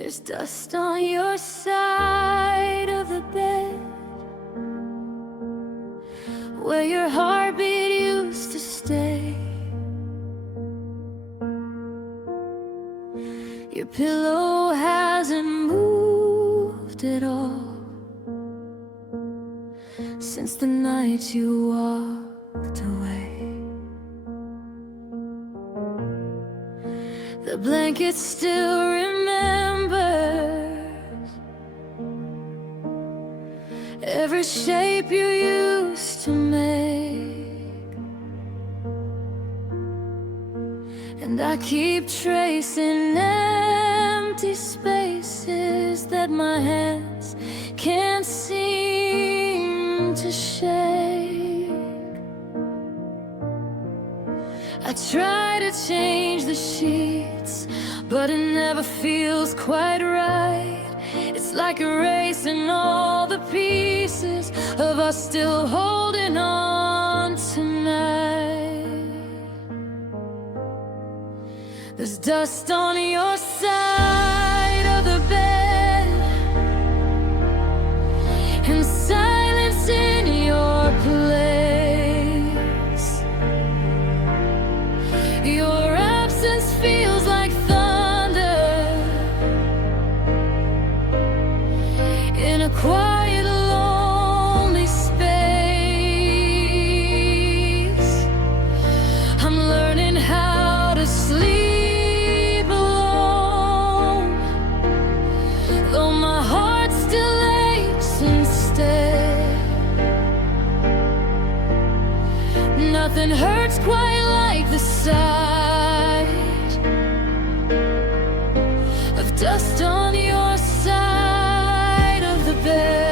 There's dust on your side of the bed, where your heartbeat used to stay. Your pillow hasn't moved at all since the night you walked away. The blanket still remembers every shape you used to make, and I keep tracing empty spaces that my hands can't seem to shake. I try to change the sheets, but it never feels quite right. It's like erasing all the pieces of us still holding on tonight. There's dust on your side of the bed, and silence in your place. Your absence feels like thunder in a quiet, lonely space. I'm learning how to sleep alone, though my heart still aches instead. Nothing hurts quite like the sight of dust on your side of the bed.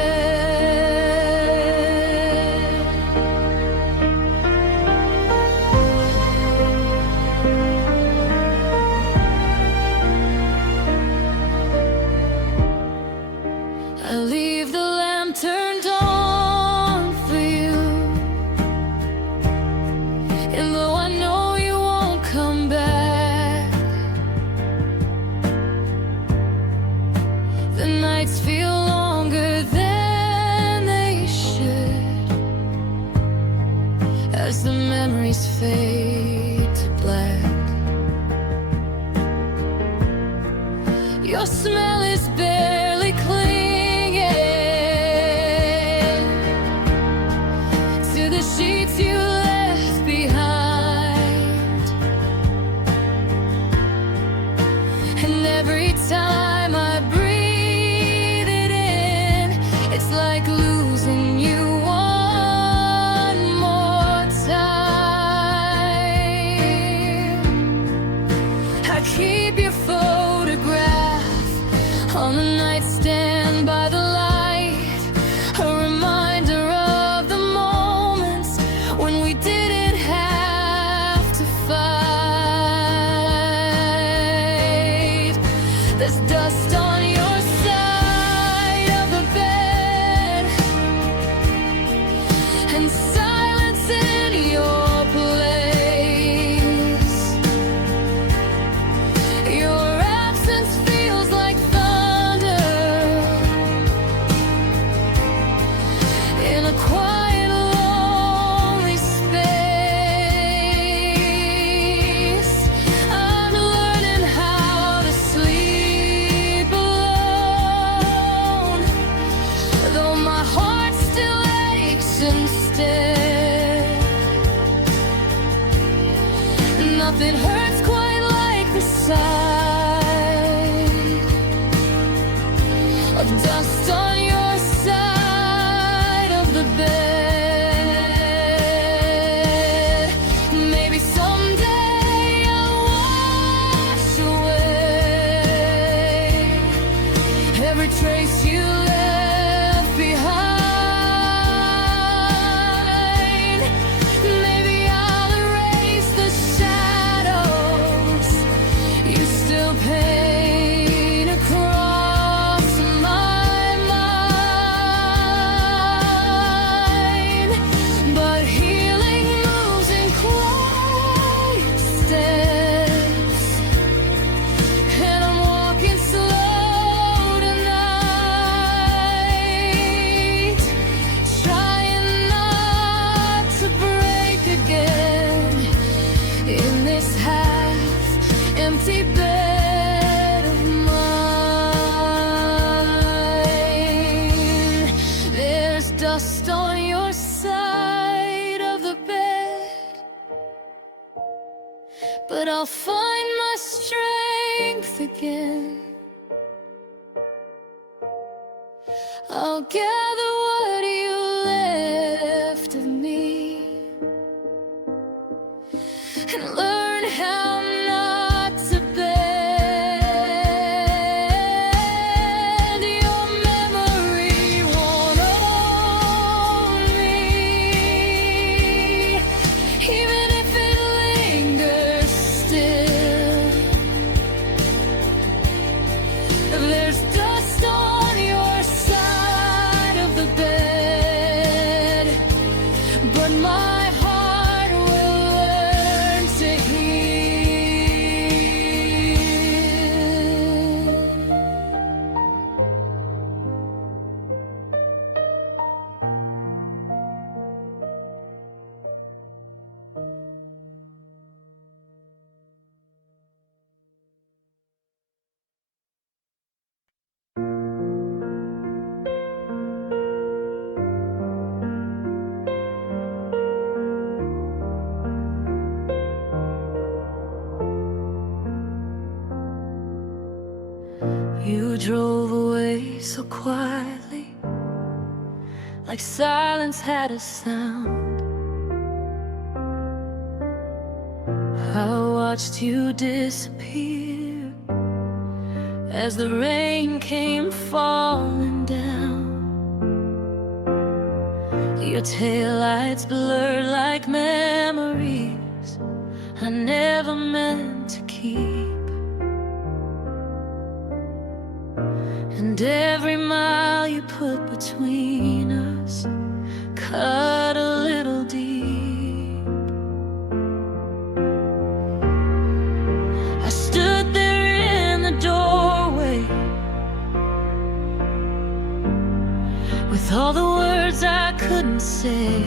I leave the lamp turned on for you, and though I know you won't come back, the nights feel longer than they should, as the memories fade to black. Your smell is barely clinging to the sheets you left behind, and every time I breathe it in, it's like losing you one more time. I keep your photograph on the nightstand by the light, a reminder of the moments when we didn't have to fight. There's dust on your side of the bed, and silence in your place. Your absence feels like thunder in a quiet, lonely space. I'm learning how to sleep alone, though my heart still aches instead. Nothing hurts quite like the sight of dust on your side of the bed. Maybe someday I'll wash away every trace you left behind. Maybe I'll erase the shadows you still paint across my this half-empty bed of mine. There's dust on your side of the bed, but I'll find my strength again. I'll gather what you left of me and learn how not to bend. Your memory won't own me, even if it lingers still. There's dust on your side of the bed, but my heart will learn to heal. You drove away so quietly, like silence had a sound. I watched you disappear as the rain came falling down. Your taillights blurred like memories I never meant to keep. And every mile you put between us cut a little deep. I stood there in the doorway with all the words I couldn't say.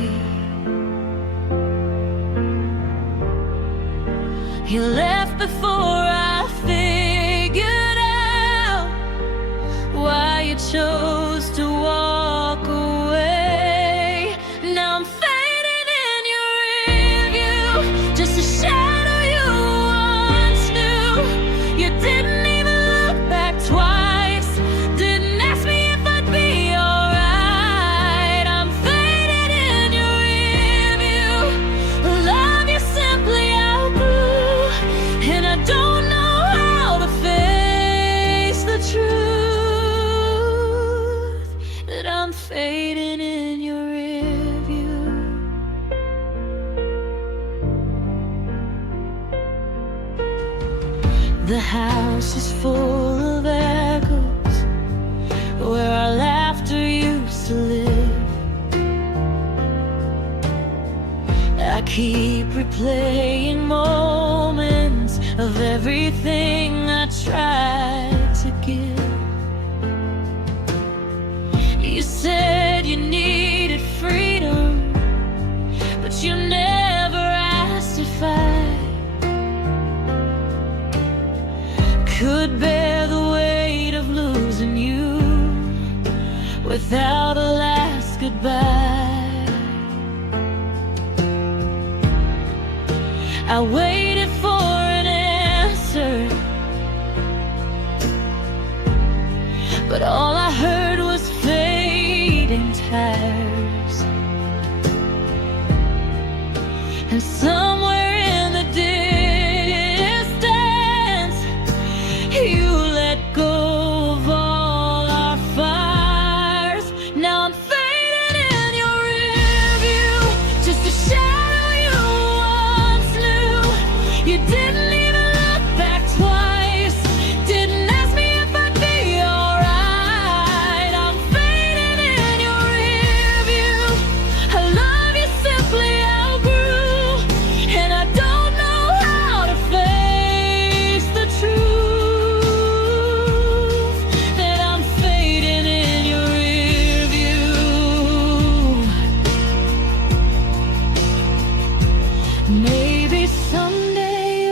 You left before I figured out why you chose to walk away. Now I'm fading in your rearview, just a shadow you once knew. You didn't even look back twice, didn't ask me if I'd be alright. I'm fading in your rearview, love you simply outgrew, and I don't know how to face the truth that I'm fading in your rearview. The house is full of echoes where our laughter used to live. I keep replaying moments of everything I tried to give. You said you needed freedom, but you never asked if I could bear the weight of losing you without a last goodbye. I waited for an answer, but all I heard was fading tires. And somewhere in the distance, you let go of all our fires. Now I'm fading in your rearview, just a shadow you once knew. You didn't even look back twice, didn't ask me if I'd be alright. I'm fading in your rearview, I love you simply outgrew, and I don't know how to face the truth that I'm fading in your rearview. Maybe someday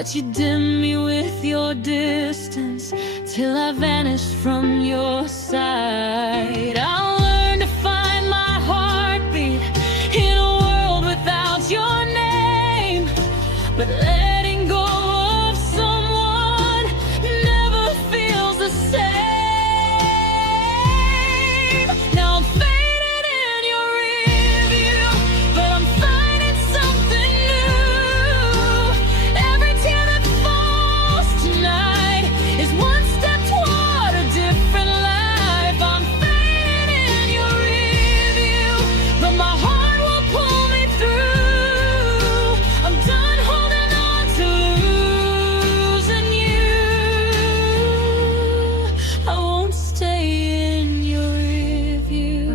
but you dim me with your distance till I vanish from your sight. I'll learn to find my heartbeat in a world without your name, but letting go of someone never feels the same. Now I'm faded in your rearview, but I'm finding something new. Every tear that falls tonight is one step toward a different life. I'm faded in your rearview, but my heart will pull me through. I'm done holding on to losing you. I won't stay in your rearview.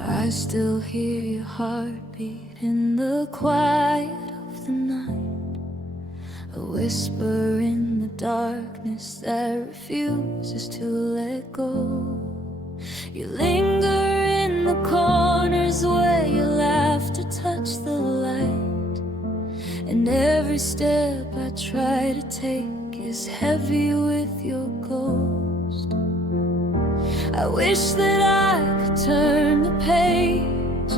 I still hear your heartbeat in the quiet of the night, a whisper in the darkness that refuses to let go. You linger in the corners where your laughter touched the light, and every step I try to take is heavy with your ghost. I wish that I could turn the page,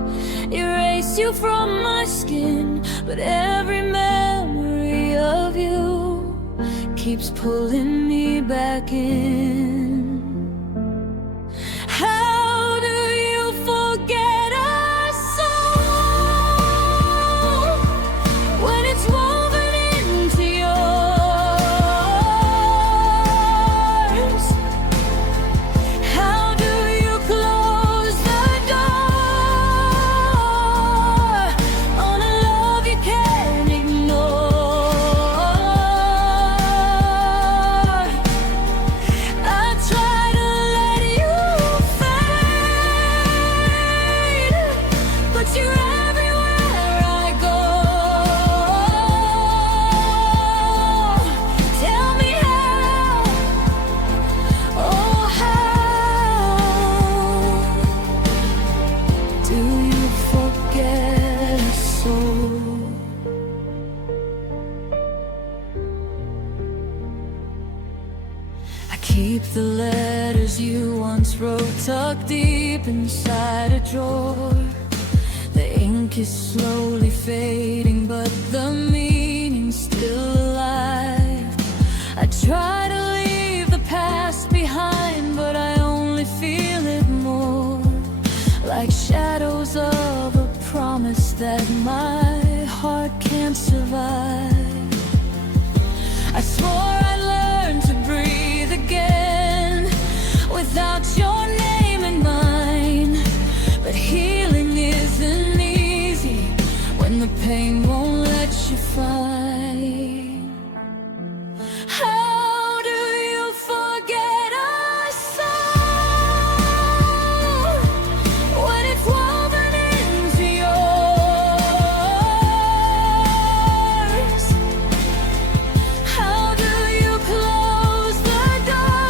erase you from my skin, but every memory of you keeps pulling me back in. How do you forget our soul when it's woven into yours? How do you close the door on a love you can't ignore? I try to let you fade, but you're everywhere I go. Tell me how, oh how do you forget us so? I keep the letters you once wrote tucked deep inside a drawer. The ink is slowly fading, but the meaning's still alive. I try to leave the past behind, but I only feel it more, like shadows of a promise that my heart can't survive. I swore I'd learn to breathe again without your name in mine, but healing isn't easy when the pain won't let you find. How do you forget our soul when it's woven into yours? How do you close the door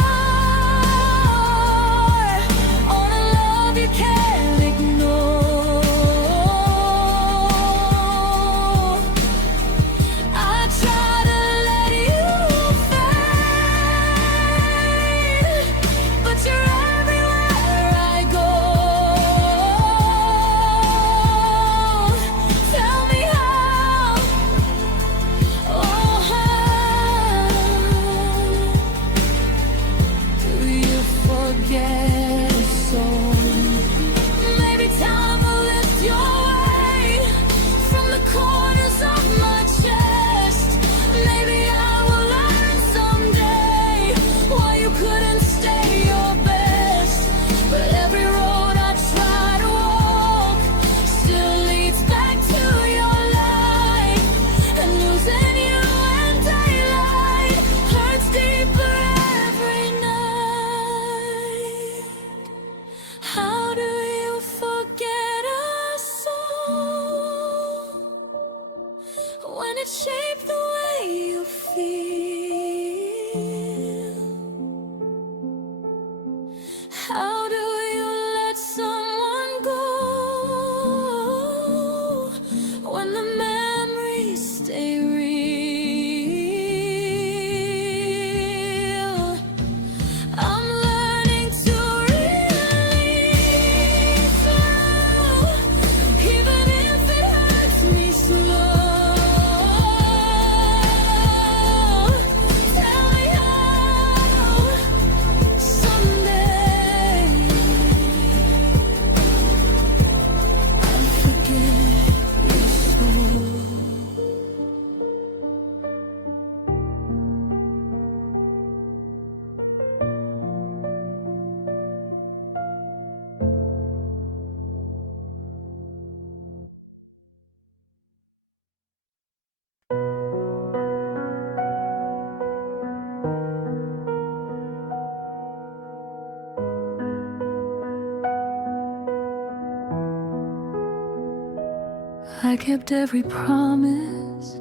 I kept every promise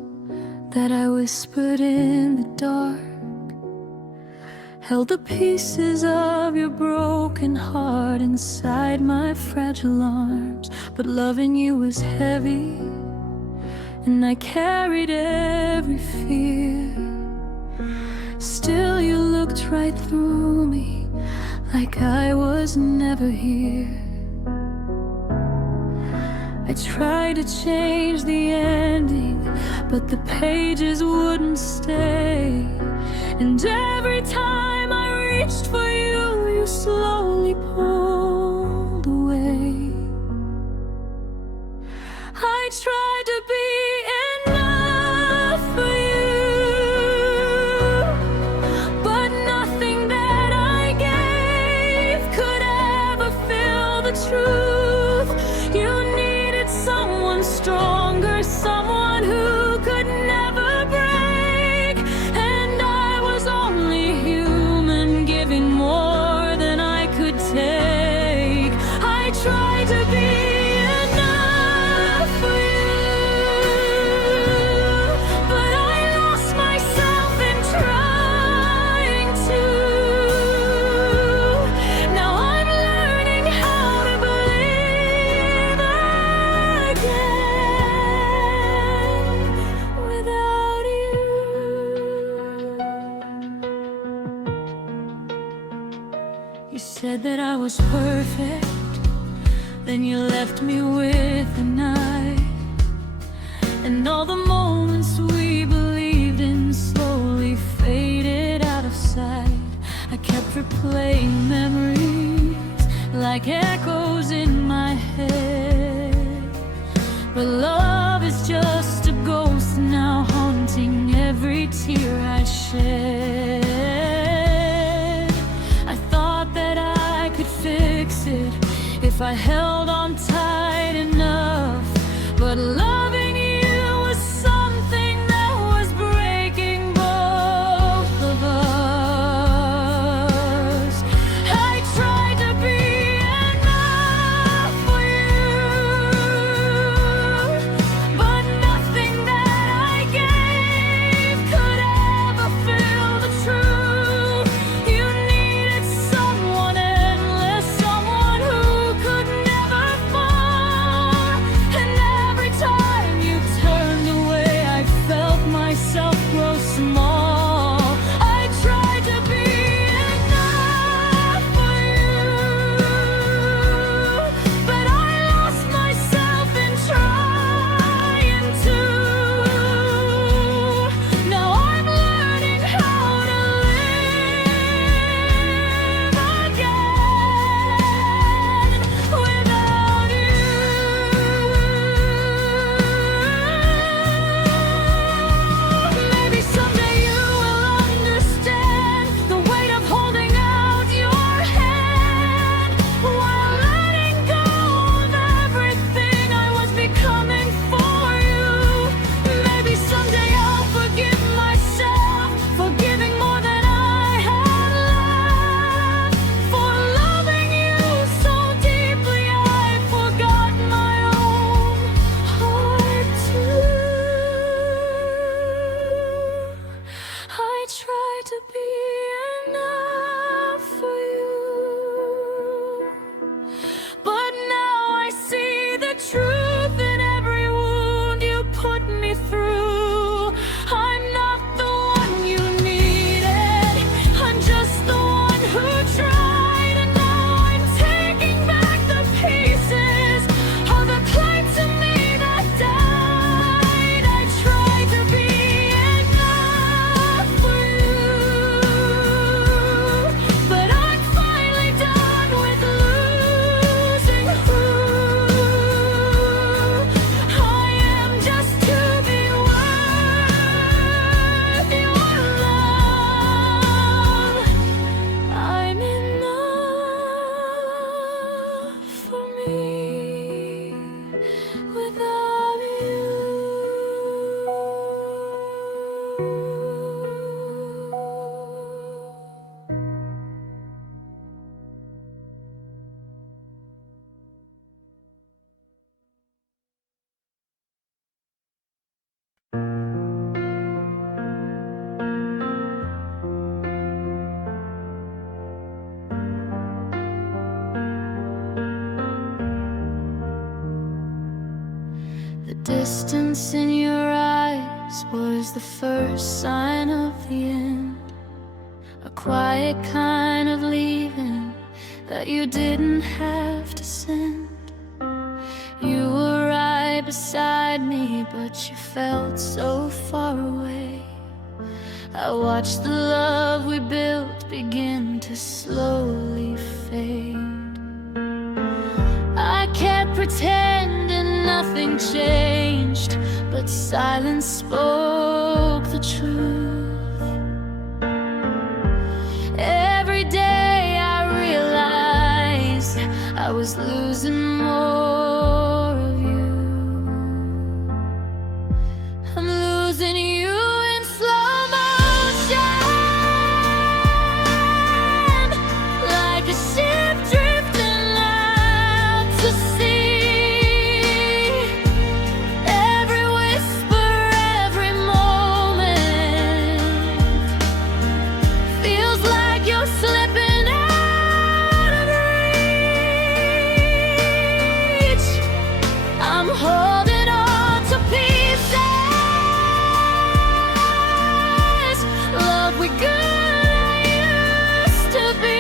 that I whispered in the dark, held the pieces of your broken heart inside my fragile arms. But loving you was heavy, and I carried every fear. Still you looked right through me, like I was never here. I tried to change the ending, but the pages wouldn't stay. And every time I reached for you, you slowly pulled away. I tried to be enough for you, but nothing that I gave could ever fill the truth. You needed someone stronger, someone who could never break. And I was only human, giving more than I could take. I tried to be enough for you, but I lost myself in trying to. Now I'm learning how to believe again without you. You said that I was perfect, then you left me with the night. And all the moments we believed in slowly faded out of sight. I kept replaying memories like echoes in my head. But love is just a ghost now, haunting every tear I shed. I thought that I could fix it if I held on tight enough, but loving you was something that was breaking both of us. I tried to be enough for you, but nothing that I gave could ever fill the truth. You needed someone endless, someone who could never fall. And every time Distance in your eyes was the first sign of the end. A quiet kind of leaving that you didn't have to send. You were right beside me, but you felt so far away. I watched the love we built begin to slowly fade. I kept pretending nothing changed, but silence spoke the truth. Every day I realized I was losing more of you. I'm losing you in slow motion, like a ship drifting out to sea. Every whisper, every moment feels like you're slipping out of reach. I'm holding on to pieces. Love we could used to be.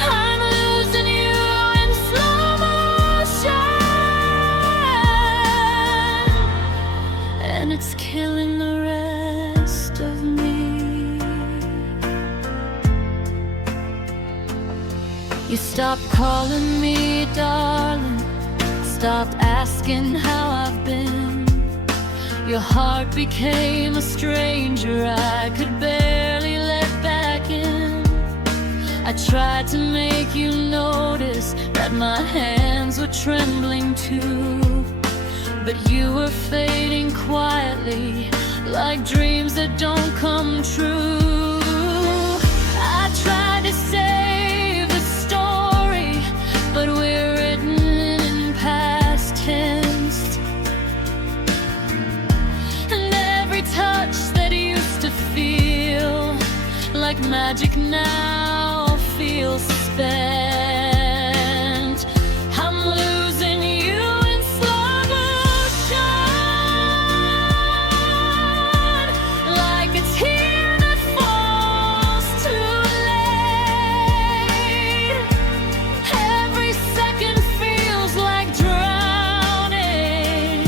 I'm losing you in slow motion, and it's killing the rest of me. You stopped calling me darling, stopped asking how I've been. Your heart became a stranger I could barely let back in. I tried to make you notice that my hands were trembling too, but you were fading quietly, like dreams that don't come true. I tried to save the story, but we're written in past tense. And every touch that used to feel like magic now feels spent. I'm losing you in slow motion, like a tear that falls too late. Every second feels like drowning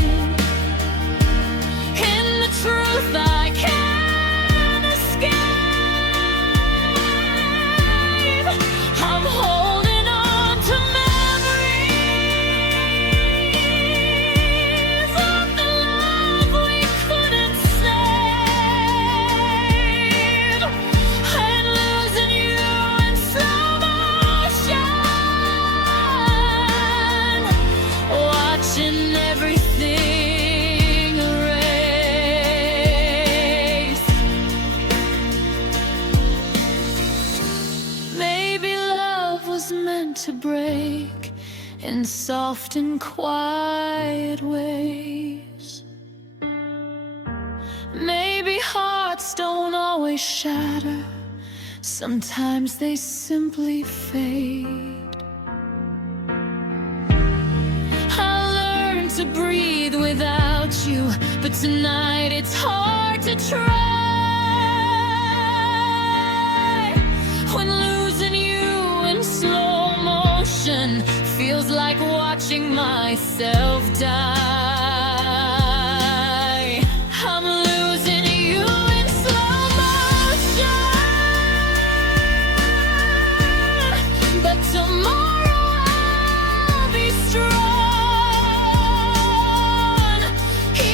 in the truth I can't escape. I'm holding on to memories of the love we couldn't save, and losing you in slow motion, watching everything erase. Maybe love was meant to break in soft and quiet ways. Maybe hearts don't always shatter, sometimes they simply fade. I learned to breathe without you, but tonight it's hard to try. When losing you in slow motion feels like watching myself die. I'm losing you in slow motion, but tomorrow I'll be strong.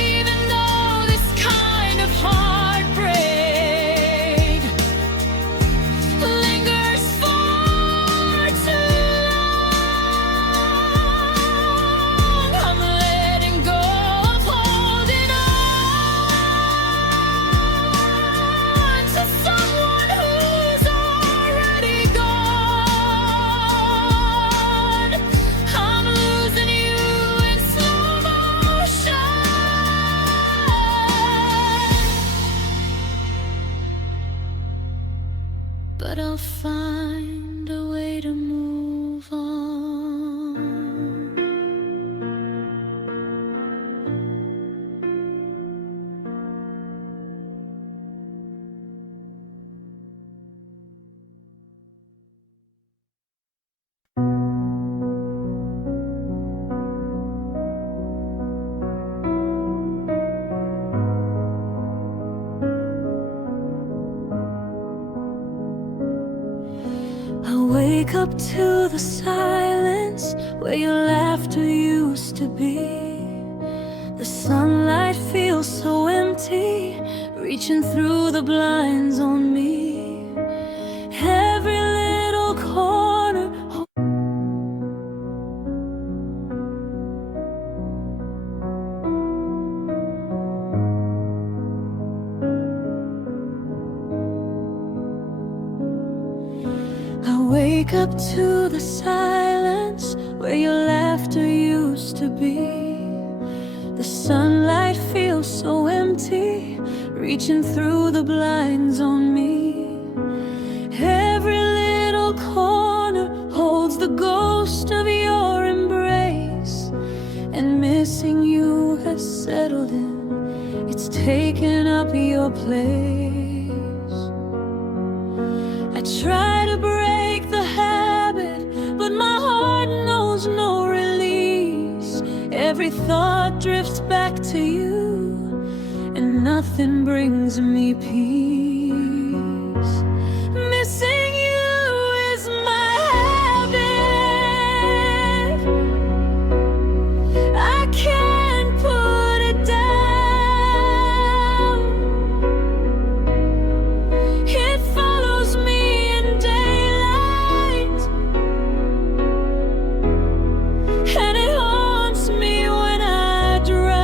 Even though this kind of heartbreak lingers for too long, I'm letting go wake up to the silence where your laughter used to be. The sunlight feels so empty, reaching through the blinds on me. Every little corner wake up to the silence where your laughter used to be. The sunlight feels so empty, reaching through the blinds on me. Every little corner holds the ghost of your embrace, and missing you has settled in. It's taken up your place. I try to break the habit, but my heart knows no release. Every thought drifts back to you, and nothing brings me peace. Missing you is my habit. I can't put it down. It follows me in daylight, and it haunts me when I drown.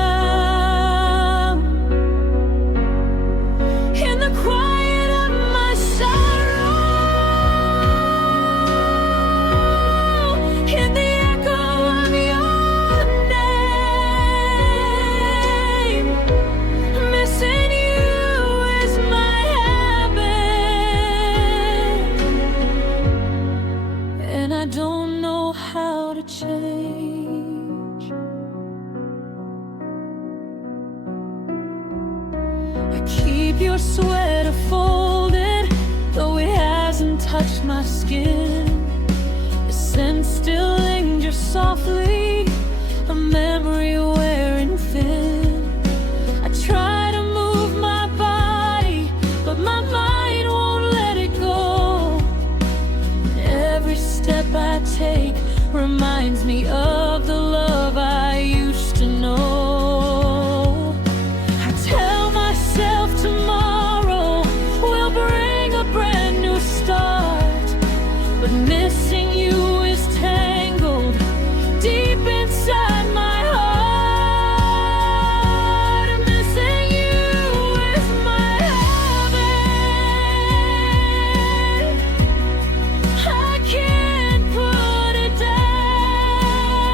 In the quiet of my sorrow, in the echo of your name, missing you is my habit, and I don't know how to change. I keep your sweater folded, though it hasn't touched my skin. Your scent still lingers softly, a memory wearing thin. I try to move my body, but my mind won't let it go. Every step I take reminds me of the love I used to know. I tell myself tomorrow will bring a brand new start, but missing you is tangled deep inside my heart. Missing you is my habit. I can't put it down.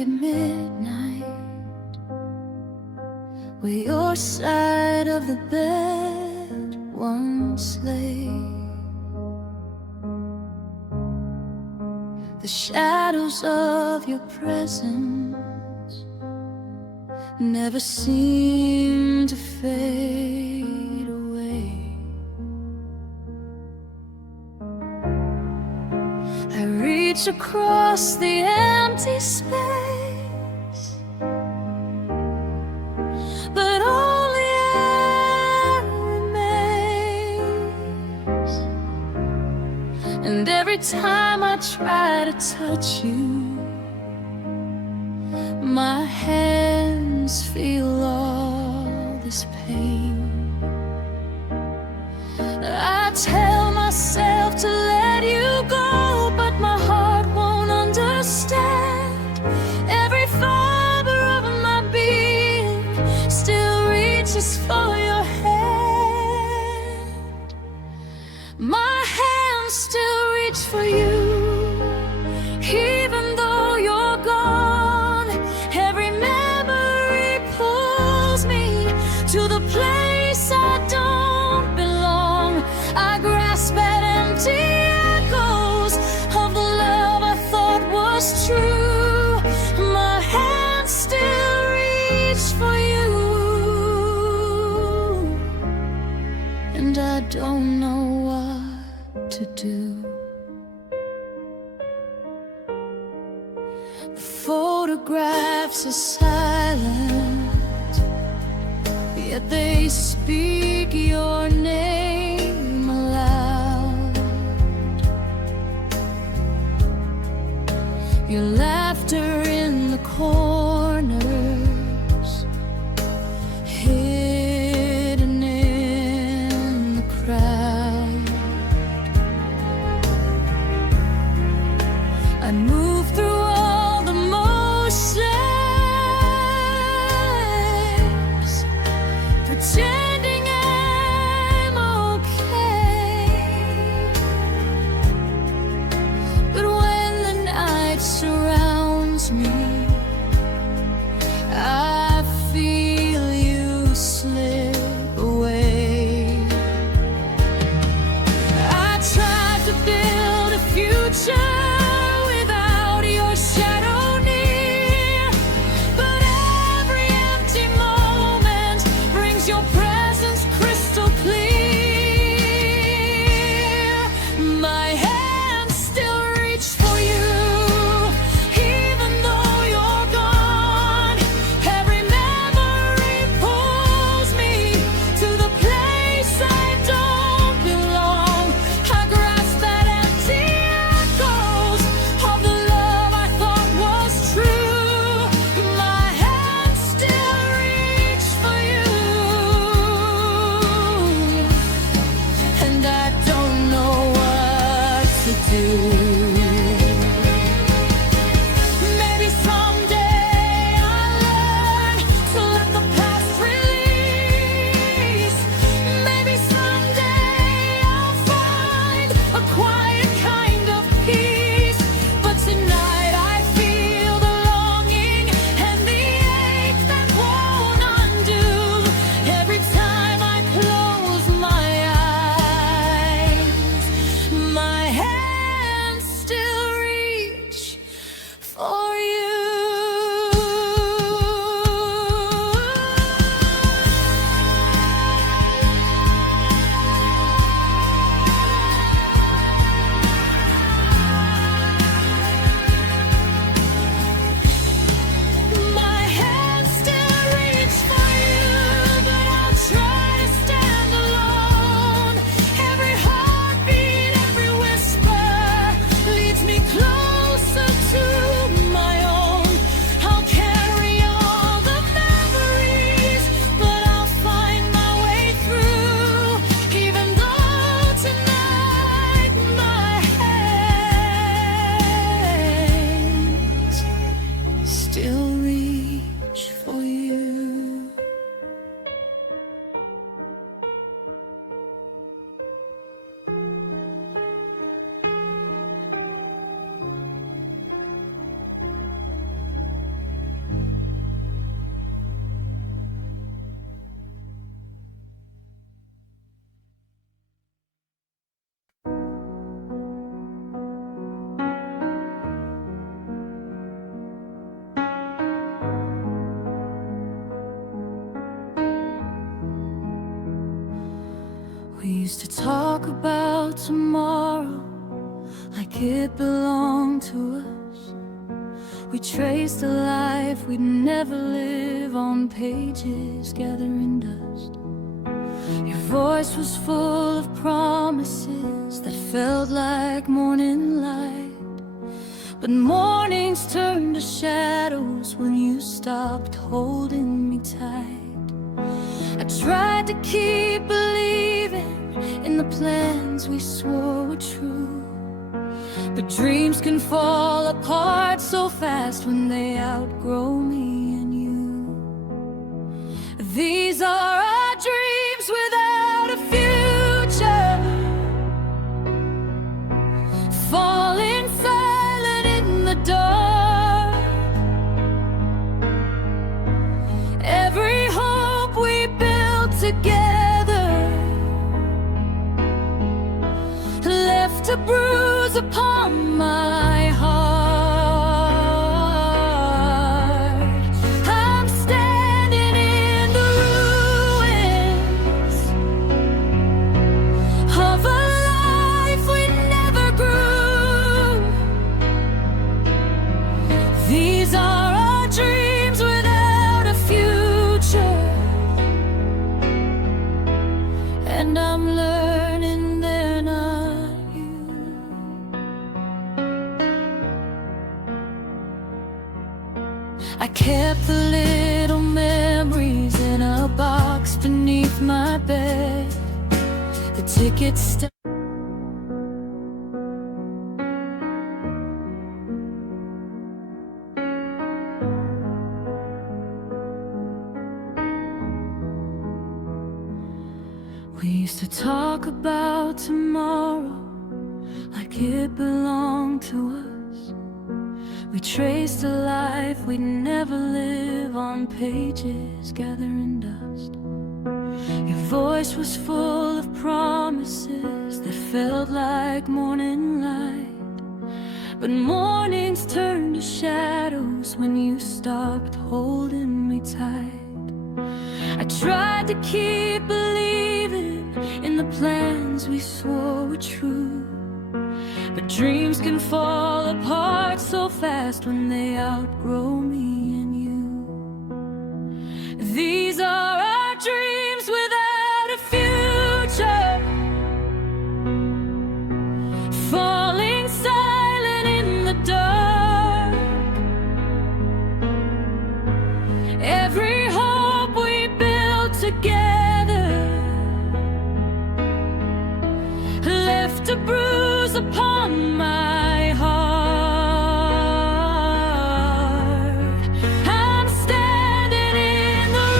at midnight, where your side of the bed once lay. The shadows of your presence never seem to fade away. I reach across the empty space, but only air remains. And every time I try to touch you, my hands feel all this pain. I tell myself to let you go, but my heart won't understand. Every fiber of my being still reaches for your hand. My hands still reach for you, even though you're gone. Every memory pulls me to the place I don't belong. I grasp at empty echoes of the love I thought was true. My hands still reach for you, and I don't know what to do. The photographs are silent, yet they speak your name aloud. Your laughter in the corners, hidden in the crowd. I move through all the motions, pretending I'm okay. But when the night surrounds me, I feel you slip away. I tried to build a future without your shadow near, but every empty moment brings your presence We used to talk about tomorrow like it belonged to us. We traced a life we'd never live on pages gathering dust. Your voice was full of promises that felt like morning light, but mornings turned to shadows when you stopped holding me tight. I tried to keep believing in the plans we swore were true, but dreams can fall apart so fast when they outgrow me and you. These are our dreams without a future, falling silent in the dark. Every hope we built together left a bruise upon my heart. I'm standing in the ruins of a life we never grew. These are our dreams without a future, and I'm learning they're not you. I kept the little memories in a box beneath my bed. The ticket stub. We used to talk about tomorrow like it belonged to us. We traced a life we'd never live on pages gathering dust. Your voice was full of promises that felt like morning light, but mornings turned to shadows when you stopped holding me tight. I tried to keep believing in the plans we swore were true, but dreams can fall apart so fast when they outgrow me and you. These are our dreams without a future, falling silent in the dark. Every hope we built together left a bruise upon my heart. I'm standing in the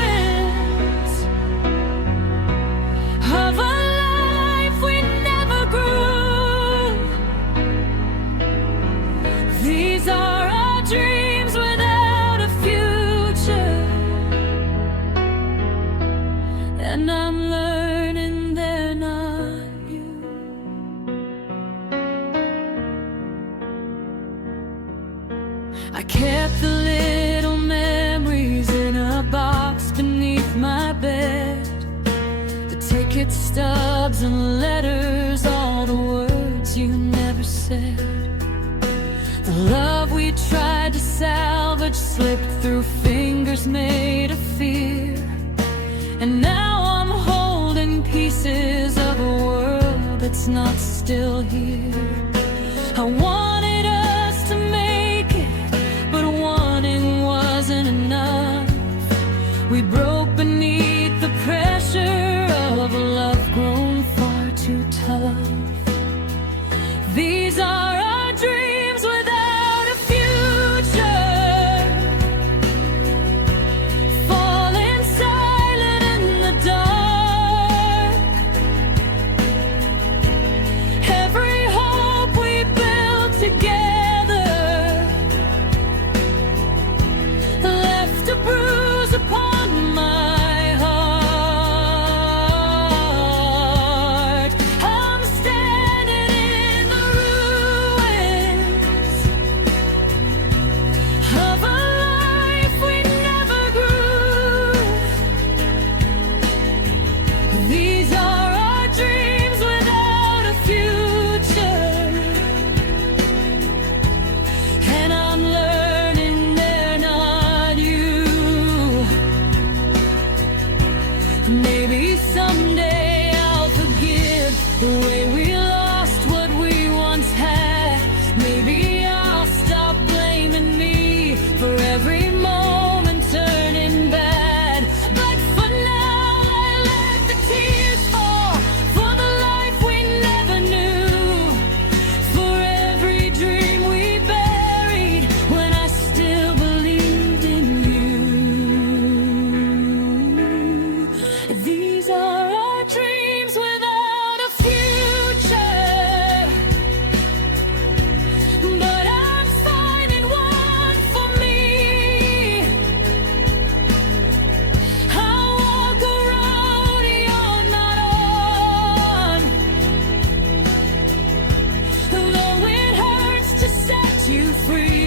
ruins of a life we never grew. These are our dreams without a future, and I'm learning they're not you. I kept the little memories in a box beneath my bed. The ticket stubs and letters, all the words you never said. The love we tried to salvage slipped through fingers made of fear, and now I'm holding pieces of a world that's not still here. I wanted us to make it, but wanting wasn't enough. We broke beneath the pressure of a love grown far too tough. These are our dreams without a future, falling silent in the dark. Every hope we built together Maybe someday I'll forgive the way we lost what we once had. Maybe I'll stop blaming me for every moment turning bad. But for now I let the tears fall for the life we never knew, for every dream we buried when I still believed in you. These are our dreams without a future, but I'm finding one for me. I'll walk a road you're not on, though it hurts to set you free.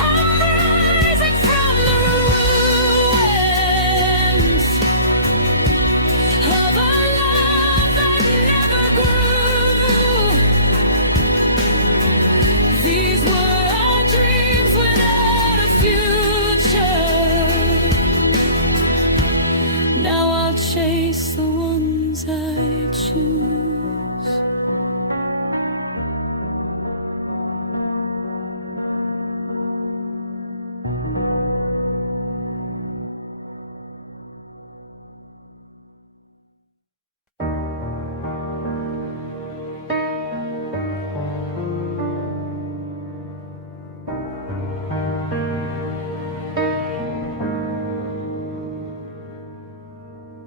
I'm rising from the ruins of a love that never grew. These were our dreams without a future. Now I'll chase the ones I choose.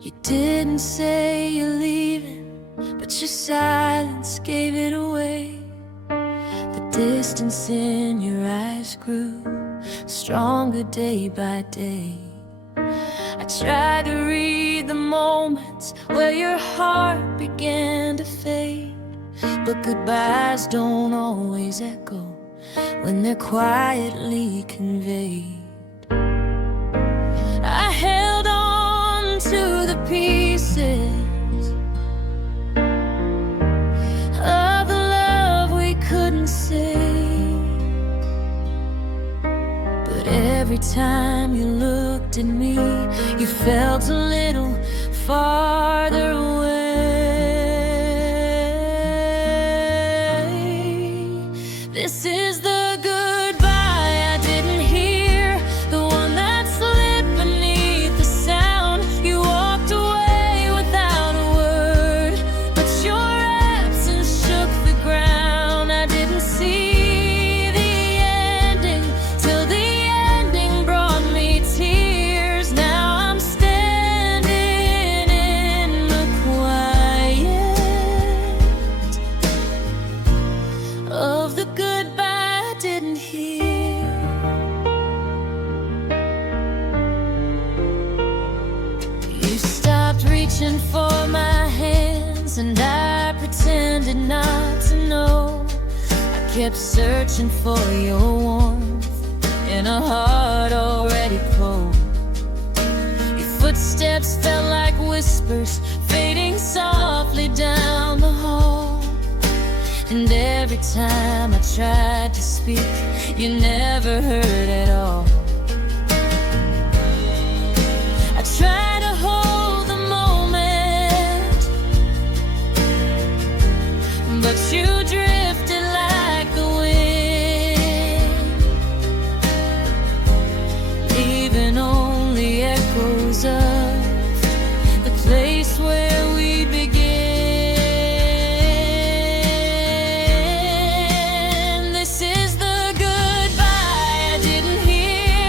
You didn't say you're leaving, but your silence gave it away. The distance in your eyes grew stronger day by day. I tried to read the moments where your heart began to fade, but goodbyes don't always echo when they're quietly conveyed. I held on to the pieces of the love we couldn't say, but every time you looked at me, you felt a little farther away. This is the goodbye I didn't hear, the one that slipped beneath the sound. You walked away without a word, but your absence shook the ground. I didn't see the ending till the ending brought me tears. Now I'm standing in the quiet of the goodbye I didn't hear. You stopped reaching for my hands, and I pretended not to know. I kept searching for your warmth in a heart already cold. Your footsteps felt like whispers fading softly down the hall, and every time I tried to speak, you never heard at all. I tried to hold the moment, but you drifted like the wind, leaving only echoes of the place where we began. This is the goodbye I didn't hear,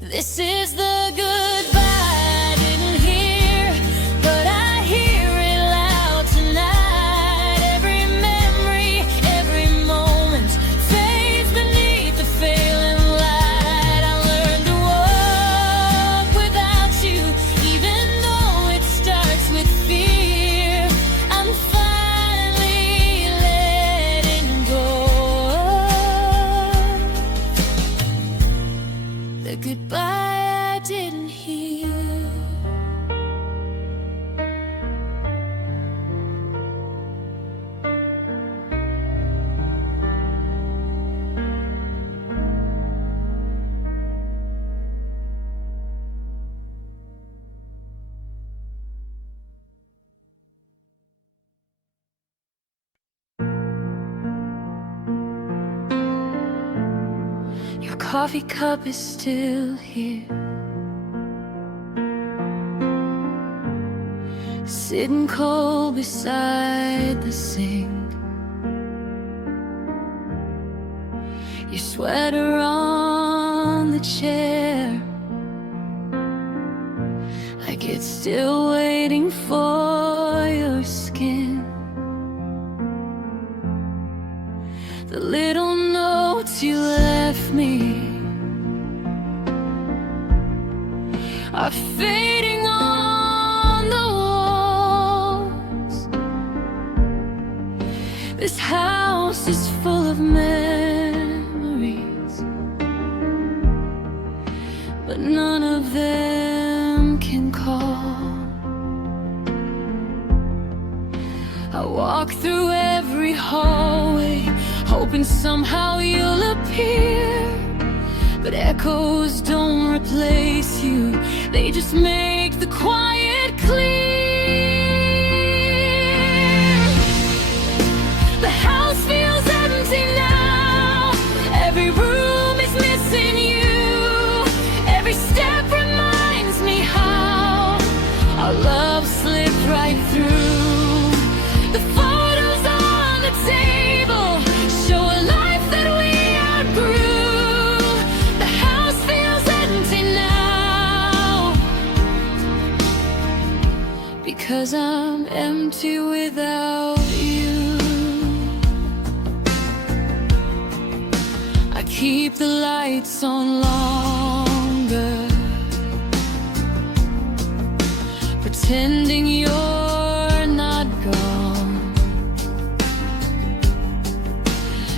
This is the goodbye I didn't hear, but I hear it loud tonight. Every memory, every moment fades beneath the failing light. I learned to walk without you, even though it starts with fear. I'm finally letting go. The goodbye I didn't hear. Your coffee cup is still here, sitting cold beside the sink. Your sweater on the chair, like it's still waiting for your skin. The little notes you left me are fading on the walls. This house is full of memories, but none of them can call. I walk through every hallway, hoping somehow you'll appear, but echoes don't replace you, they just make the quiet clear. The house feels empty now, every room is missing you, every step reminds me how our love slipped right through. The photos on the table show a life that we outgrew. The house feels empty now, because I'm empty without you. I keep the lights on longer, pretending you're not gone.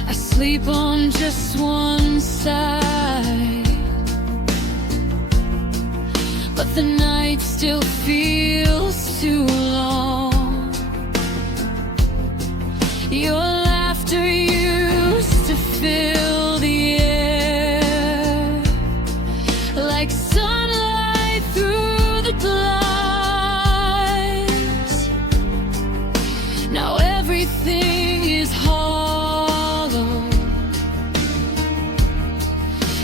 I sleep on just one side, but the night still feels too long. Your laughter used to fill the air like sunlight through the glass. Now everything is hollow,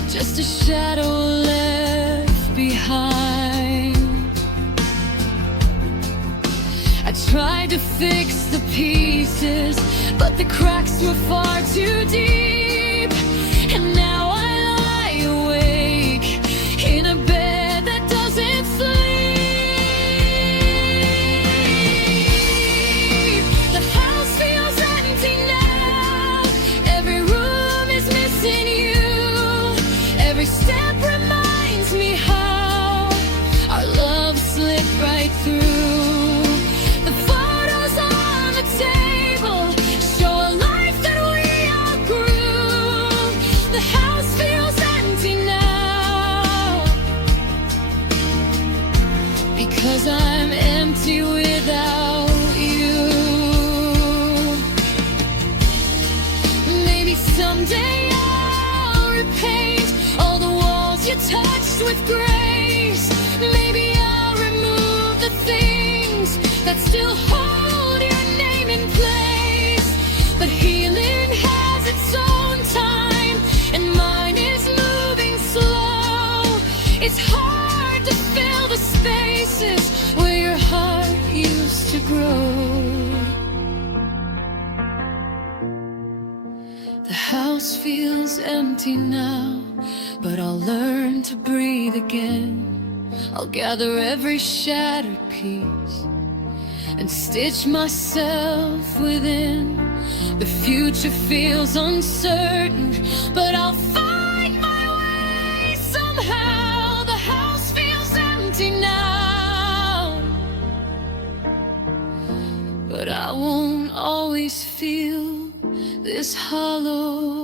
just a shadow left behind. I tried to fix the pieces, but the cracks were far too deep. And now I lie awake in a bed that doesn't sleep. The house feels empty now, every room is missing you, every step reminds me how our love slipped right through. The photos on the table show a life that we outgrew. The house feels empty now, because I'm empty without you. Maybe someday I'll repaint all the walls you touched with grace. Maybe I'll remove the things that still hold your name in place. But healing has its own time, and mine is moving slow. It's hard to fill the spaces where your heart used to grow. The house feels empty now, but I'll learn to breathe again, I'll gather every shattered piece and stitch myself within. The future feels uncertain, but I'll find my way somehow. The house feels empty now, but I won't always feel this hollow.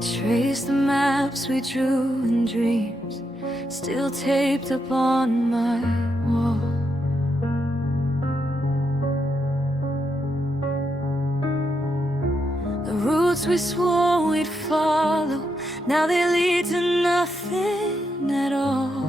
Trace the maps we drew in dreams, still taped up on my wall. The routes we swore we'd follow, now they lead to nothing at all.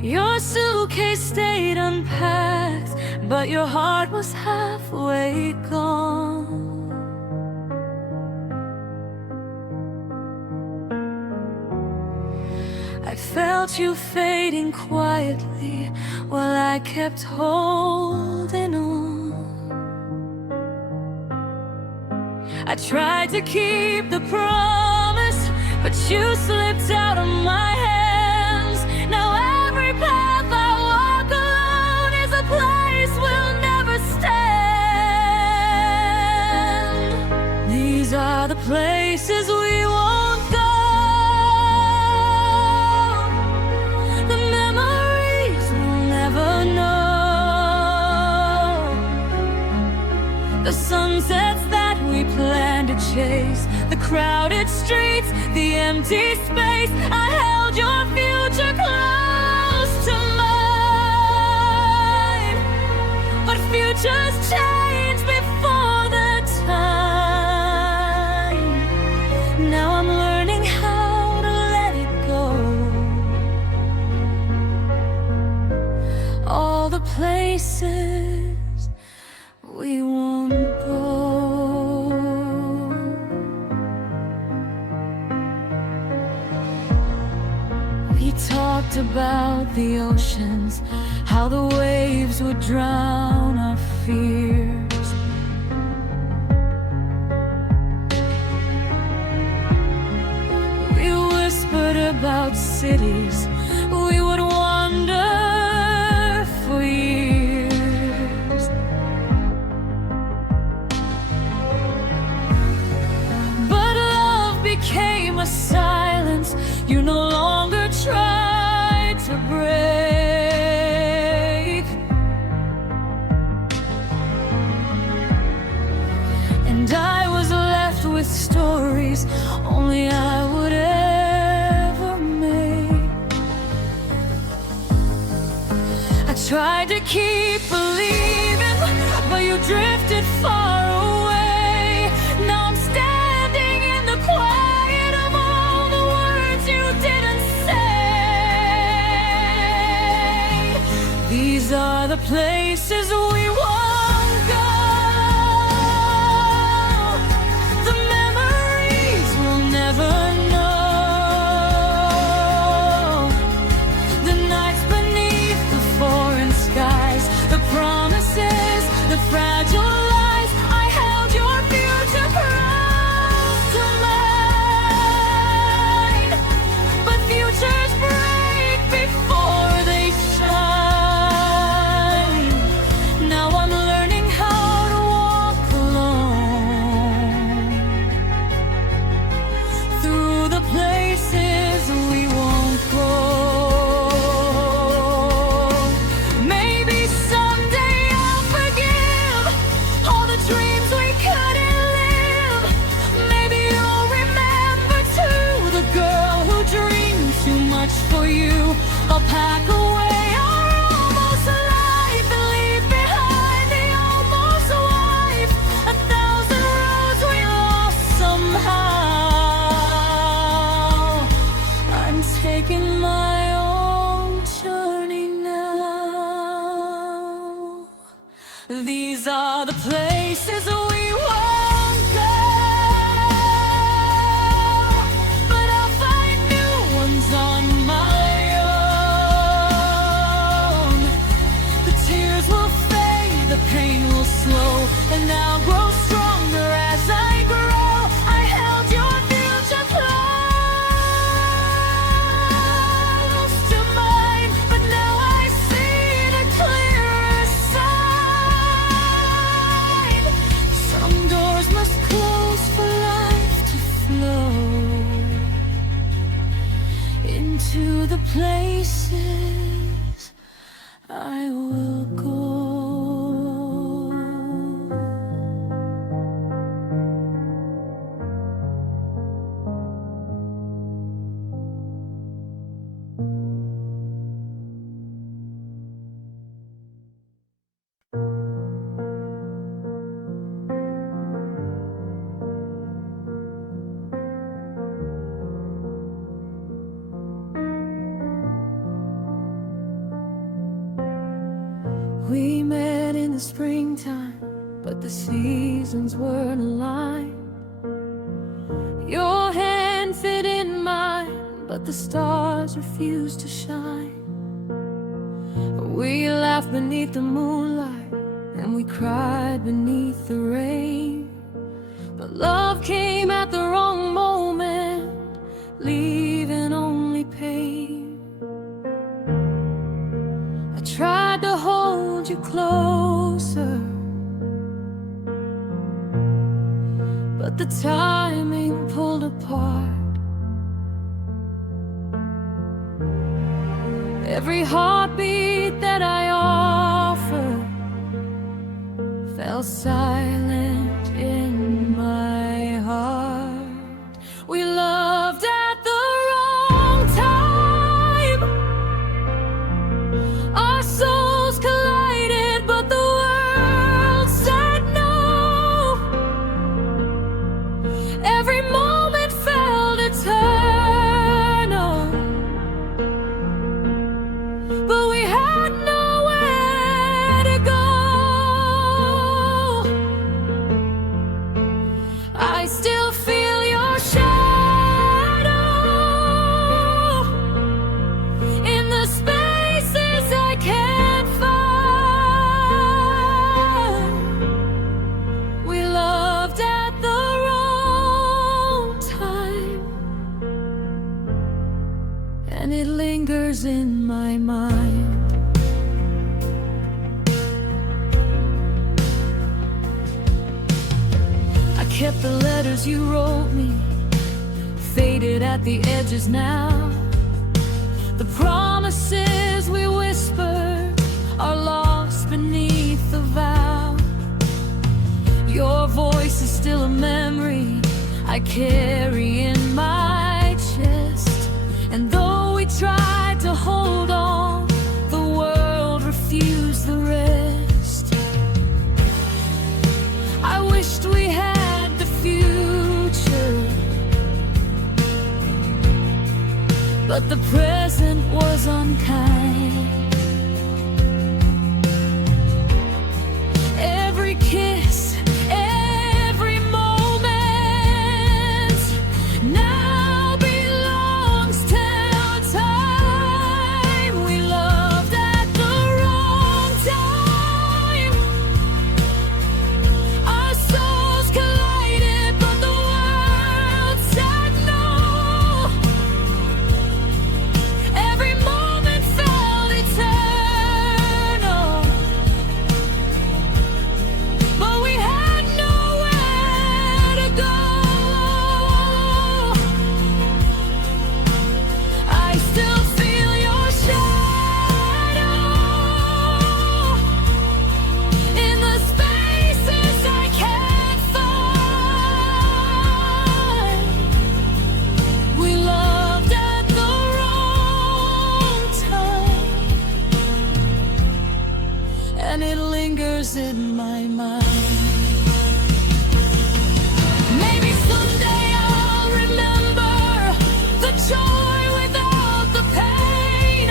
Your suitcase stayed unpacked, but your heart was halfway gone. I felt you fading quietly while I kept holding on. I tried to keep the promise, but you slipped out of my hands. Now every path I walk alone is a place we'll never stand. These are the places we won't go, the memories we'll never know, the sunsets that we planned to chase, the crowded streets, the empty space. I held your future close to mine, but futures change before their time. Now I'm learning how to let it go. All the places we won't go. We talked about the oceans, how the waves would drown our fears. We whispered about cities we would wander for years. But love became a silence you no longer tried to break. And I was left with stories only I would ever make. I tried to keep believing, but you drifted far away. Now I'm standing in the quiet of all the words you didn't say. These are the places we won't go, the memories we'll never know, the nights beneath the foreign skies, the promises, the fragile lies. I held your future close to mine, but futures break before they shine. Now I'm learning how to walk alone through the places we won't go. Maybe someday I'll forgive all the dreams we couldn't live. Maybe you'll remember too, the girl who dreamed too much for you. I'll pack away our almost life and leave behind the almost wife. 1,000 roads we lost somehow. places I will go. We met in the springtime, but the seasons weren't aligned. Your hand fit in mine, but the stars refused to shine. We laughed beneath the moonlight, and we cried beneath the rain. But love came at the wrong moment, leaving only pain. I tried to hold you closer, but the timing pulled apart. Every heartbeat that I offered fell silent in my heart. We loved at the wrong time. Our souls collided, but the world said no. Every moment felt eternal, but we had nowhere to go. I still feel your shadow in the spaces I can't find. We loved at the wrong time, and it lingers in my mind. I kept the letters you wrote me, faded at the edges now. The promises we whispered are lost beneath the vow. Your voice is still a memory I carry in my chest, and though we tried to hold on, the world refused the rest. I wished we had the future, but the present was unkind. Every kiss, every moment now belongs to time. We loved at the wrong time. Our souls collided, but the world said no. Every moment felt eternal, but we had nowhere to go. I still feel your shadow in the spaces I can't find. We loved at the wrong time, and it lingers in my mind. Maybe someday I'll remember the joy without the pain.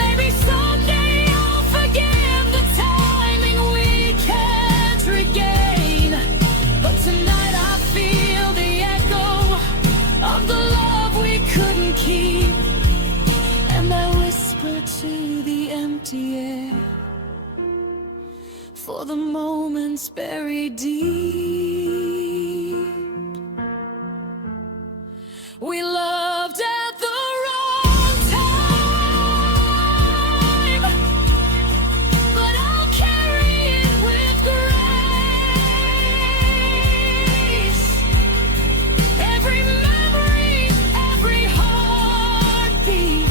Maybe someday I'll forgive the timing we can't regain. But tonight I feel the echo of the love we couldn't keep, and I whisper to the empty air for the moments buried deep. We loved at the wrong time, but I'll carry it with grace. Every memory, every heartbeat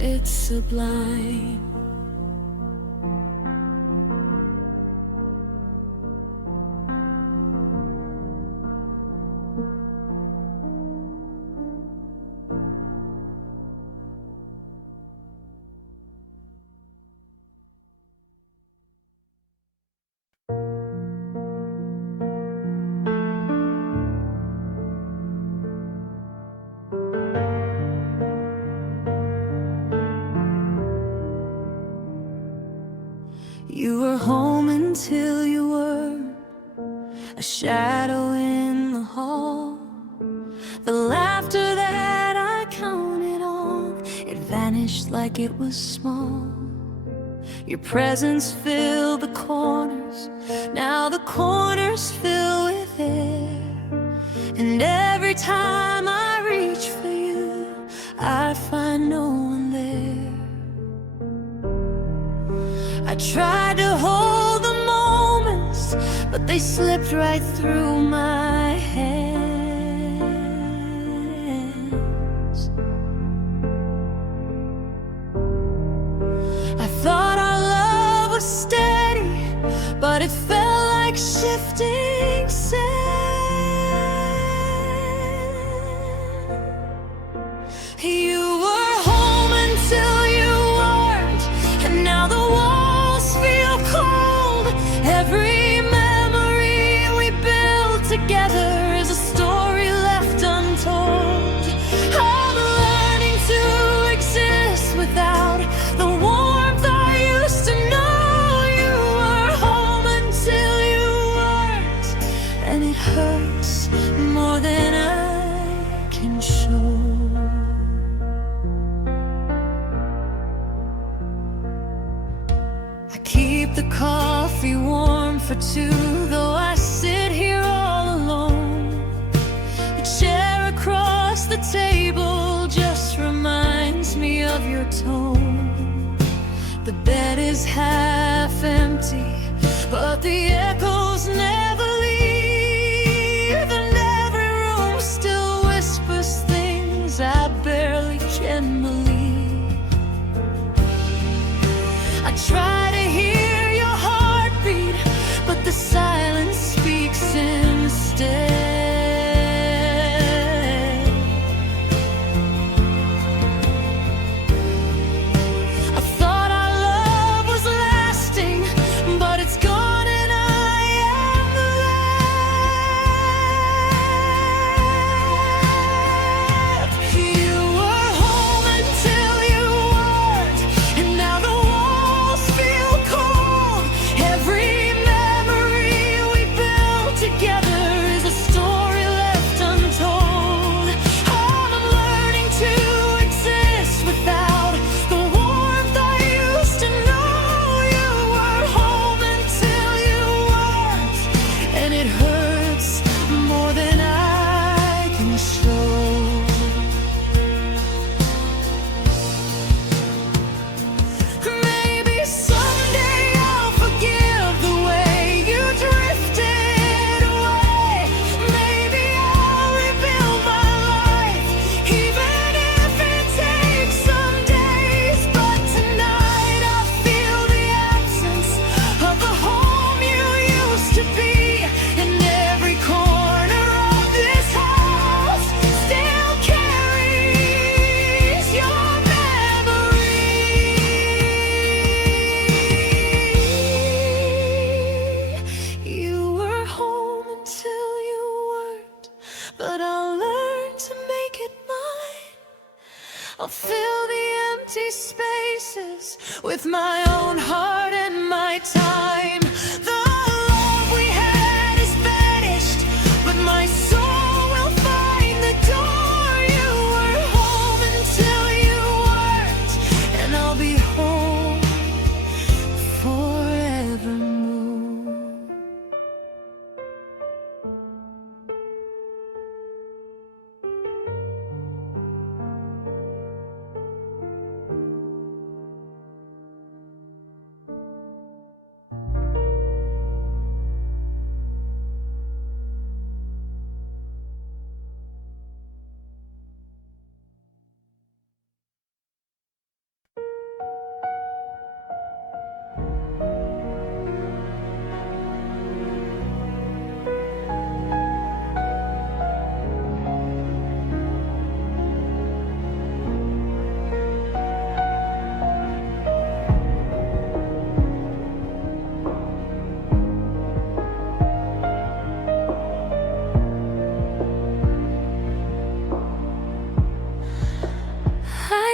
it's sublime. You were home until you were a shadow in the hall. The laughter that I counted on, it vanished like it was small. Your presence filled the corners, now the corners fill with air. And every time I reach for you, I find no one there. I tried to hold the moments, but they slipped right through my hands. I thought our love was steady, but it felt like shifting sand. You were home until you weren't, and now the walls feel cold. Every memory we built together is a story left untold. I'm learning to exist without the warmth I used to know. You were home until you weren't, and it hurts more than I can show. I keep the coffee warm for two, though I sit here all alone. The chair across the table just reminds me of your tone. The bed is half empty, but the echoes never leave. And every room still whispers things I barely can believe. I try to hear your heartbeat, but the silence speaks instead. I thought our love was lasting, but it's gone and I am left. You were home until you weren't, and now the walls feel cold. Every memory we built together is a story left untold. I'm learning to exist without the warmth I used to know. You were home until you weren't, and it hurts more than I can show. Maybe someday I'll forgive the way you drifted away. Maybe I'll rebuild my life, even if it takes some days. But tonight I feel the absence of the home you used to be. And every corner of this house still carries your memory. You were home until you weren't, but I'll learn to make it mine. I'll fill the empty spaces with my own heart and my time. The love we had is vanished, but my soul will find the door. You were home until you weren't, and I'll be home forevermore.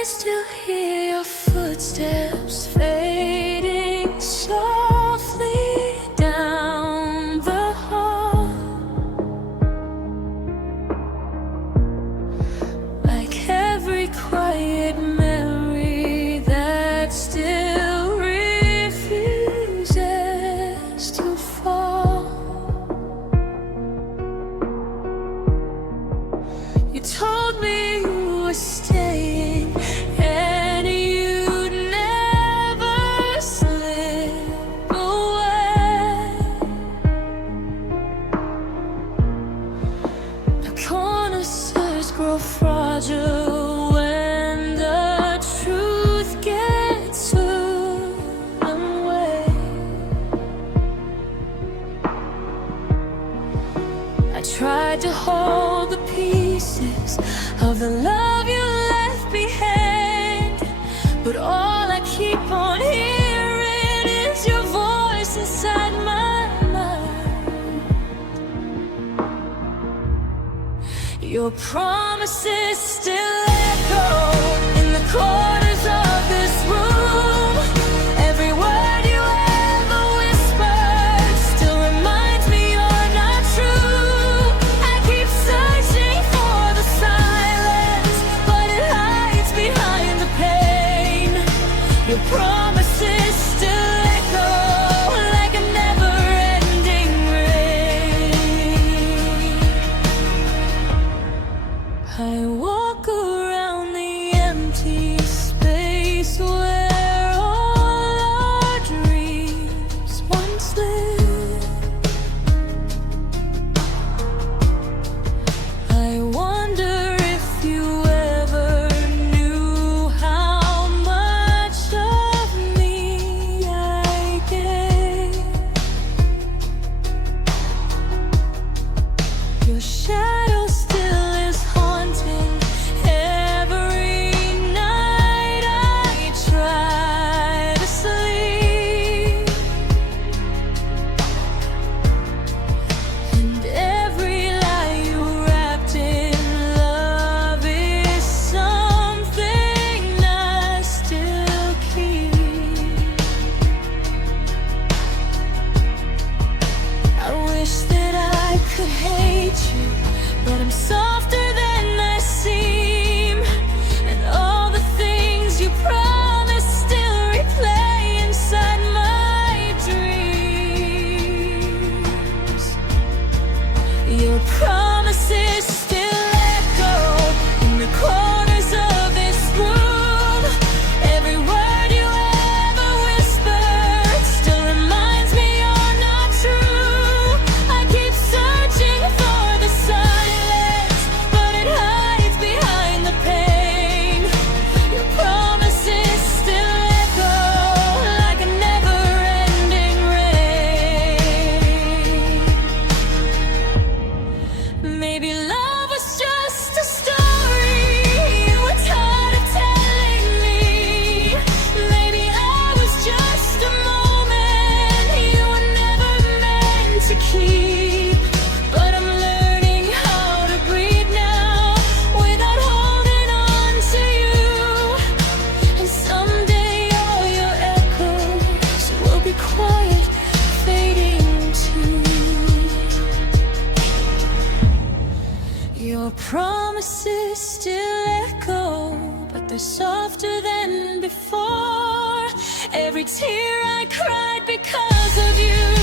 still hear your footsteps fading softly down the hall, like every quiet memory that still refuses to fall. You told me you were staying and you'd never slip away. The cornices grow fragile when the truth gets swept away. I tried to hold the pieces of the love you left behind, but all I keep on hearing is your voice inside my mind. Your promises still echo in the corners of this room. Every word you ever whispered still reminds me you're not true. I keep searching for the silence, but it hides behind the pain. Your promises still echo like a never-ending rain. I walk around the empty space where all our dreams once lived. I wonder if you ever knew how much of me I gave. Your shadow still is haunting every night I try to sleep, and every lie you wrapped in love is something I still keep. I wish that I could hate you, but I'm softer than I seem, and all the things you promised still replay inside my dreams. Your promises still echo in the corners of this room. Every word you ever whispered still reminds me you're not true. I keep searching for the silence, but it hides behind the pain. Your promises still echo like a never-ending rain. Maybe love was just a story you were tired of telling me. Maybe I was just a moment you were never meant to keep. But I'm learning how to breathe now without holding on to you. And someday all your echoes will be quiet, fading too. Your promises still echo, but they're softer than before. Every tear I cried because of you